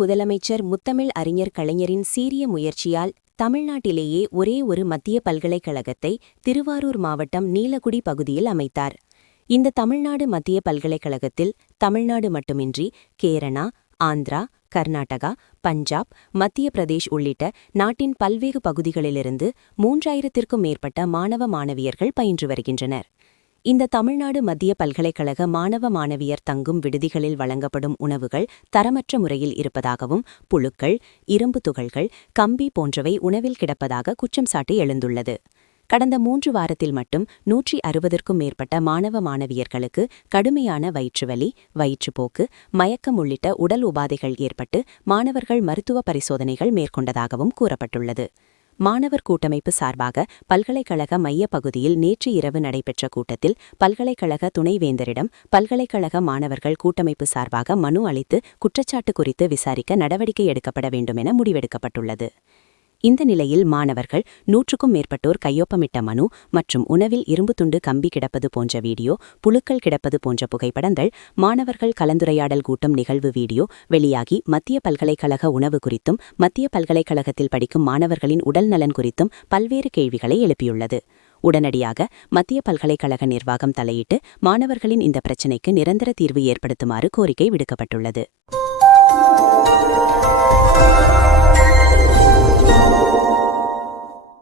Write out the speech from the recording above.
முதலமைச்சர் முத்தமிழ் அறிஞர் கலைஞரின் சீரிய முயற்சியால் தமிழ்நாட்டிலேயே ஒரே ஒரு மத்திய பல்கலைக்கழகத்தை திருவாரூர் மாவட்டம் நீலகுடி பகுதியில் அமைத்தார். இந்த தமிழ்நாடு மத்திய பல்கலைக்கழகத்தில் தமிழ்நாடு மட்டுமின்றி கேரளா, ஆந்திரா, கர்நாடகா, பஞ்சாப், மத்திய பிரதேஷ் உள்ளிட்ட நாட்டின் பல்வேறு பகுதிகளிலிருந்து 3000த்திற்கும் மேற்பட்ட மாணவ மாணவியர்கள் பயின்று வருகின்றனர். இந்த தமிழ்நாடு மத்திய பல்கலைக்கழக மாணவ மாணவியர் தங்கும் விடுதிகளில் வழங்கப்படும் உணவுகள் தரமற்ற முறையில் இருப்பதாகவும், புழுக்கள், இரும்பு துகள்கள், கம்பி போன்றவை உணவில் கிடப்பதாக குற்றம் சாட்டி எழுந்துள்ளது. கடந்த 3 வாரத்தில் மட்டும் 160ற்கும் மேற்பட்ட மாணவ மாணவியர்களுக்கு கடுமையான வயிற்றுவலி, வயிற்றுப்போக்கு, மயக்கம் உள்ளிட்ட உடல் உபாதைகள் ஏற்பட்டு மாணவர்கள் மருத்துவ பரிசோதனைகள் மேற்கொண்டதாகவும் கூறப்பட்டுள்ளது. மாணவர் கூட்டமைப்பு சார்பாக பல்கலைக்கழக மைய பகுதியில் நேற்று இரவு நடைபெற்ற கூட்டத்தில் பல்கலைக்கழக துணைவேந்தரிடம் பல்கலைக்கழக மாணவர்கள் கூட்டமைப்பு சார்பாக மனு அளித்து குற்றச்சாட்டு குறித்து விசாரிக்க நடவடிக்கை எடுக்கப்பட வேண்டும் என முடிவெடுக்கப்பட்டுள்ளது. இந்த நிலையில் மாணவர்கள் 100க்கும் மேற்பட்டோர் கையொப்பமிட்ட மனு மற்றும் உணவில் இரும்பு துண்டு கம்பி கிடப்பது போன்ற வீடியோ, புழுக்கள் கிடப்பது போன்ற புகைப்படங்கள், மாணவர்கள் கலந்துரையாடல் கூட்டம் நிகழ்வு வீடியோ வெளியாகி மத்திய பல்கலைக்கழக உணவு குறித்தும் மத்திய பல்கலைக்கழகத்தில் படிக்கும் மாணவர்களின் உடல் நலன் குறித்தும் பல்வேறு கேள்விகளை எழுப்பியுள்ளது. உடனடியாக மத்திய பல்கலைக்கழக நிர்வாகம் தலையிட்டு மாணவர்களின் இந்த பிரச்சினைக்கு நிரந்தர தீர்வு ஏற்படுத்துமாறு கோரிக்கை விடுக்கப்பட்டுள்ளது.